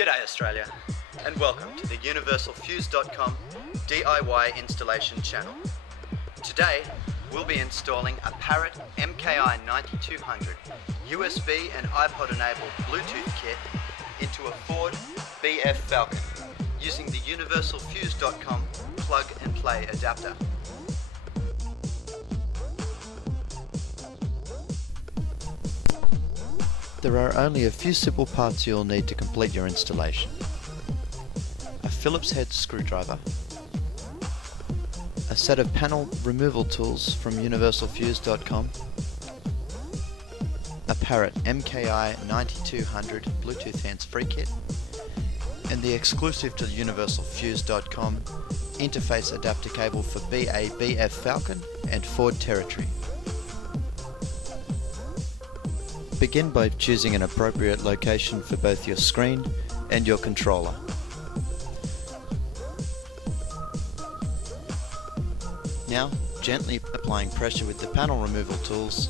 G'day Australia, and welcome to the UniversalFuse.com DIY installation channel. Today, we'll be installing a Parrot MKI 9200 USB and iPod enabled Bluetooth kit into a Ford BF Falcon using the UniversalFuse.com plug and play adapter. There are only a few simple parts you'll need to complete your installation. A Phillips head screwdriver, a set of panel removal tools from UniversalFuse.com, a Parrot MKI 9200 Bluetooth hands-free kit, and the exclusive to UniversalFuse.com interface adapter cable for BF Falcon and Ford Territory. Begin by choosing an appropriate location for both your screen and your controller. Now, gently applying pressure with the panel removal tools,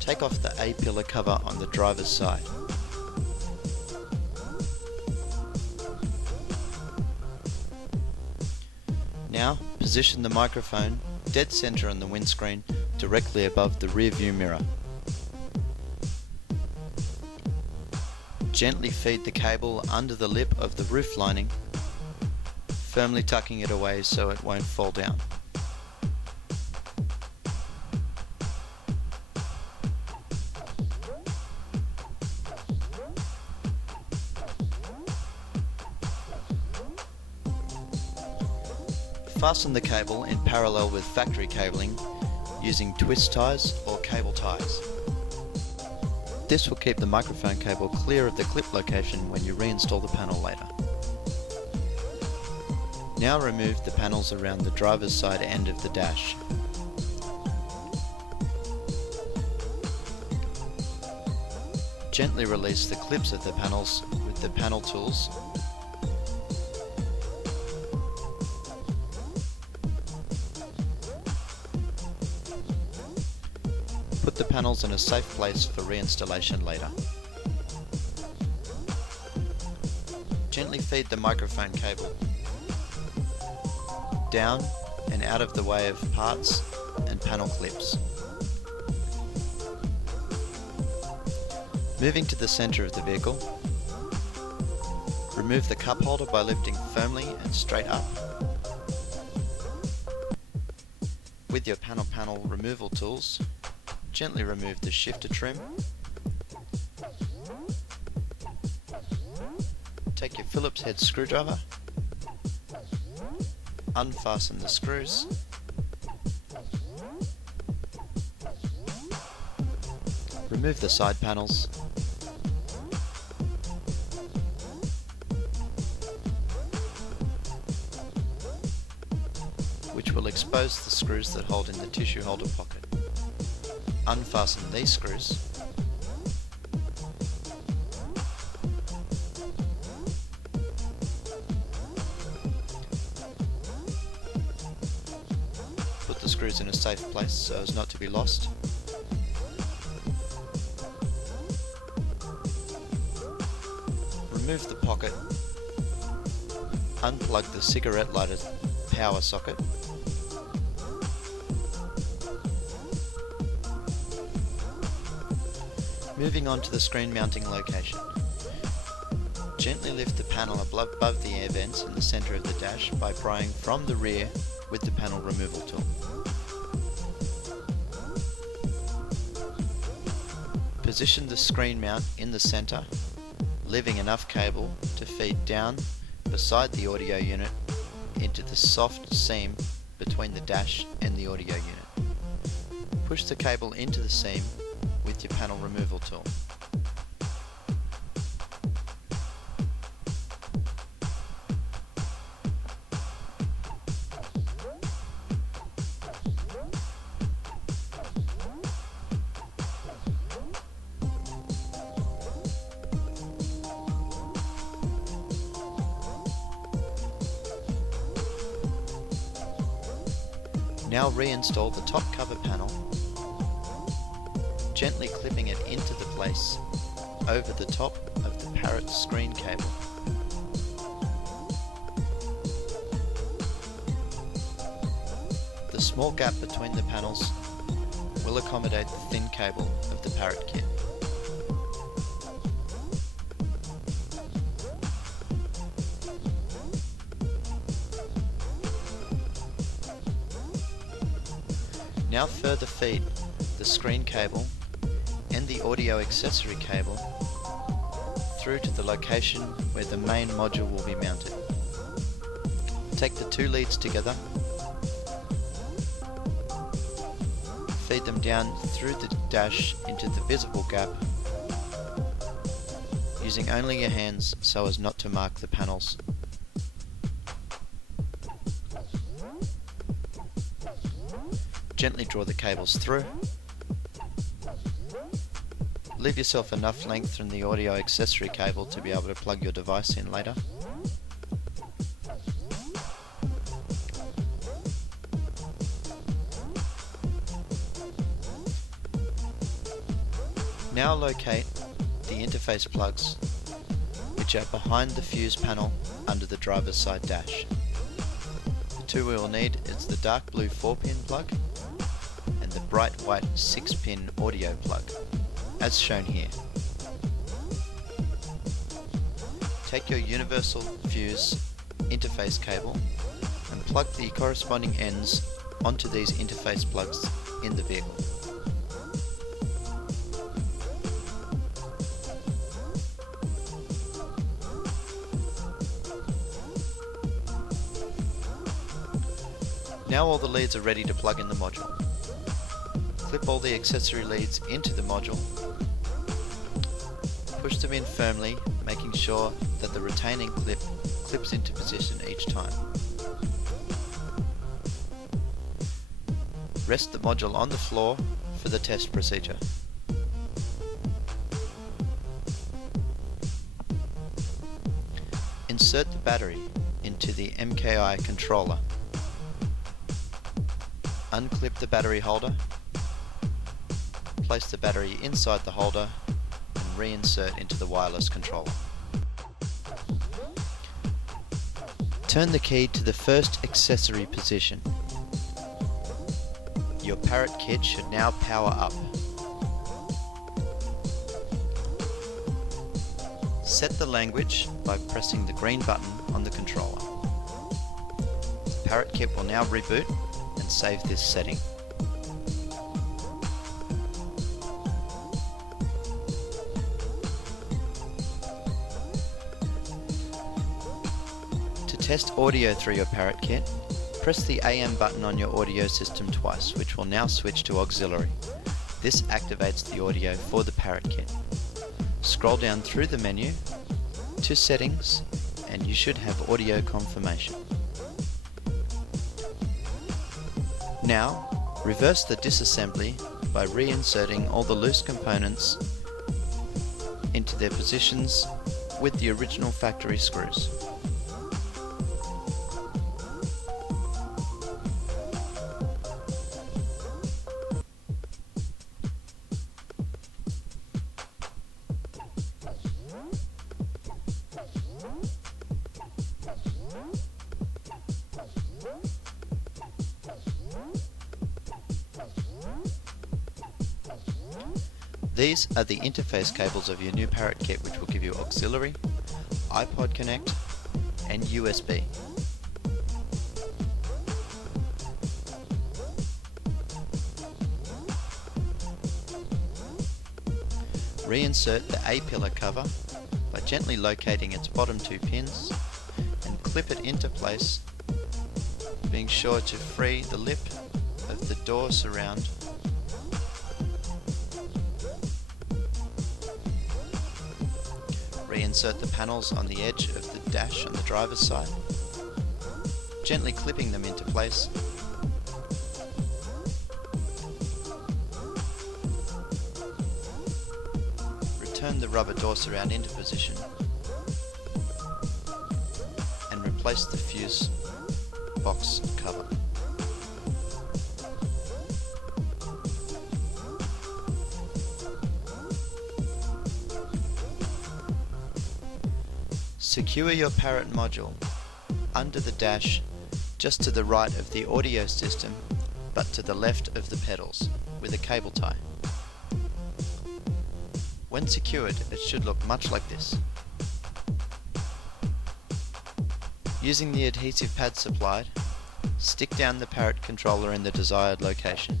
take off the A-pillar cover on the driver's side. Now, position the microphone dead center on the windscreen directly above the rear view mirror. Gently feed the cable under the lip of the roof lining, firmly tucking it away so it won't fall down. Fasten the cable in parallel with factory cabling using twist ties or cable ties. This will keep the microphone cable clear of the clip location when you reinstall the panel later. Now remove the panels around the driver's side end of the dash. Gently release the clips of the panels with the panel tools. Put the panels in a safe place for reinstallation later. Gently feed the microphone cable down and out of the way of parts and panel clips. Moving to the center of the vehicle, remove the cup holder by lifting firmly and straight up. With your panel removal tools, gently remove the shifter trim. Take your Phillips head screwdriver, unfasten the screws, remove the side panels, which will expose the screws that hold in the tissue holder pocket. Unfasten these screws. Put the screws in a safe place so as not to be lost. Remove the pocket. Unplug the cigarette lighter power socket. Moving on to the screen mounting location. Gently lift the panel above the air vents in the center of the dash by prying from the rear with the panel removal tool. Position the screen mount in the center, leaving enough cable to feed down beside the audio unit into the soft seam between the dash and the audio unit. Push the cable into the seam with your panel removal tool. Now reinstall the top cover panel, gently clipping it into the place over the top of the Parrot screen cable. The small gap between the panels will accommodate the thin cable of the Parrot kit. Now further feed the screen cable and the audio accessory cable through to the location where the main module will be mounted. Take the two leads together, feed them down through the dash into the visible gap, using only your hands so as not to mark the panels. Gently draw the cables through. Leave yourself enough length from the audio accessory cable to be able to plug your device in later. Now locate the interface plugs which are behind the fuse panel under the driver's side dash. The two we will need is the dark blue 4-pin plug and the bright white 6-pin audio plug, as shown here. Take your universal fuse interface cable and plug the corresponding ends onto these interface plugs in the vehicle. Now all the leads are ready to plug in the module. Clip all the accessory leads into the module. Push them in firmly, making sure that the retaining clip clips into position each time. Rest the module on the floor for the test procedure. Insert the battery into the MKI controller. Unclip the battery holder, place the battery inside the holder and reinsert into the wireless controller. Turn the key to the first accessory position. Your Parrot kit should now power up. Set the language by pressing the green button on the controller. The Parrot kit will now reboot and save this setting. To test audio through your Parrot kit, press the AM button on your audio system twice, which will now switch to auxiliary. This activates the audio for the Parrot kit. Scroll down through the menu to settings and you should have audio confirmation. Now, reverse the disassembly by reinserting all the loose components into their positions with the original factory screws. These are the interface cables of your new Parrot kit, which will give you auxiliary, iPod Connect and USB. Reinsert the A-pillar cover by gently locating its bottom two pins and clip it into place, being sure to free the lip of the door surround . Reinsert the panels on the edge of the dash on the driver's side, gently clipping them into place. Return the rubber door surround into position and replace the fuse box cover. Secure your Parrot module under the dash just to the right of the audio system but to the left of the pedals, with a cable tie. When secured, it should look much like this. Using the adhesive pad supplied, stick down the Parrot controller in the desired location.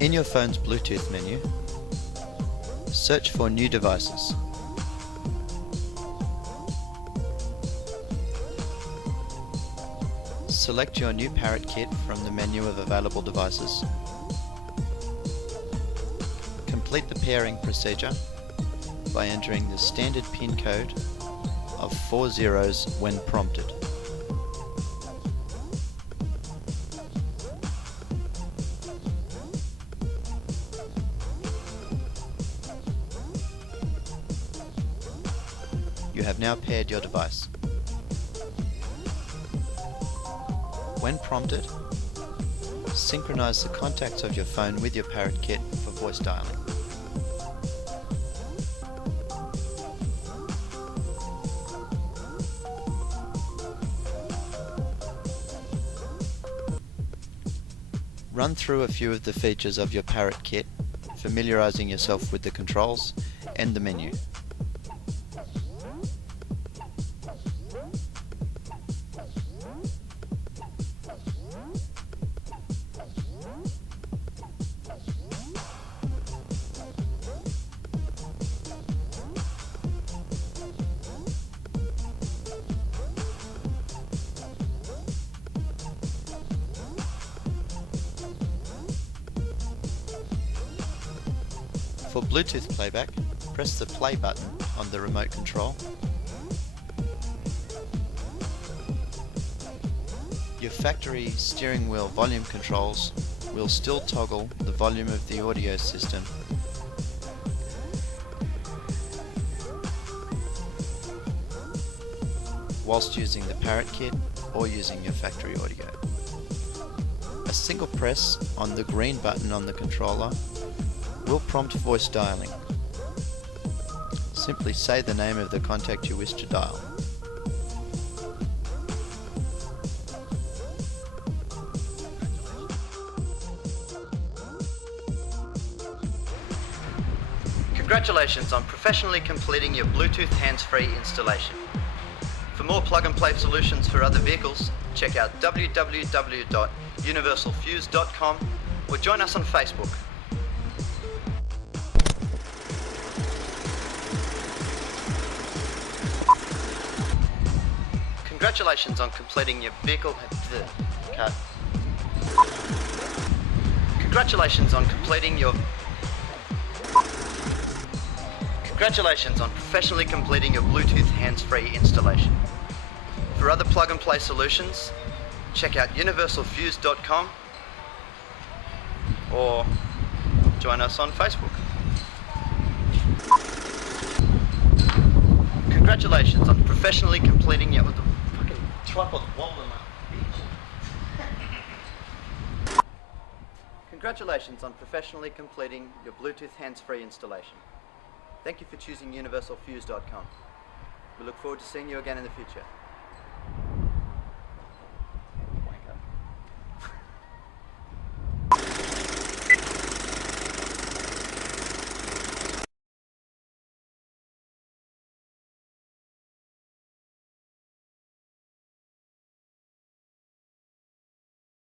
In your phone's Bluetooth menu, search for New Devices. Select your new Parrot kit from the menu of available devices. Complete the pairing procedure by entering the standard PIN code of 4 zeros when prompted. You have now paired your device. When prompted, synchronize the contacts of your phone with your Parrot kit for voice dialing. Run through a few of the features of your Parrot kit, familiarizing yourself with the controls and the menu. For Bluetooth playback, press the play button on the remote control. Your factory steering wheel volume controls will still toggle the volume of the audio system whilst using the Parrot kit or using your factory audio. A single press on the green button on the controller will prompt voice dialing. Simply say the name of the contact you wish to dial. Congratulations on professionally completing your Bluetooth hands-free installation. For more plug-and-play solutions for other vehicles, check out www.universalfuse.com or join us on Facebook. Congratulations on completing your vehicle. Congratulations on completing your. Congratulations on professionally completing your Bluetooth hands-free installation. For other plug-and-play solutions, check out universalfuse.com or join us on Facebook. Congratulations on professionally completing your. Congratulations on professionally completing your Bluetooth hands-free installation. Thank you for choosing universalfuse.com. We look forward to seeing you again in the future.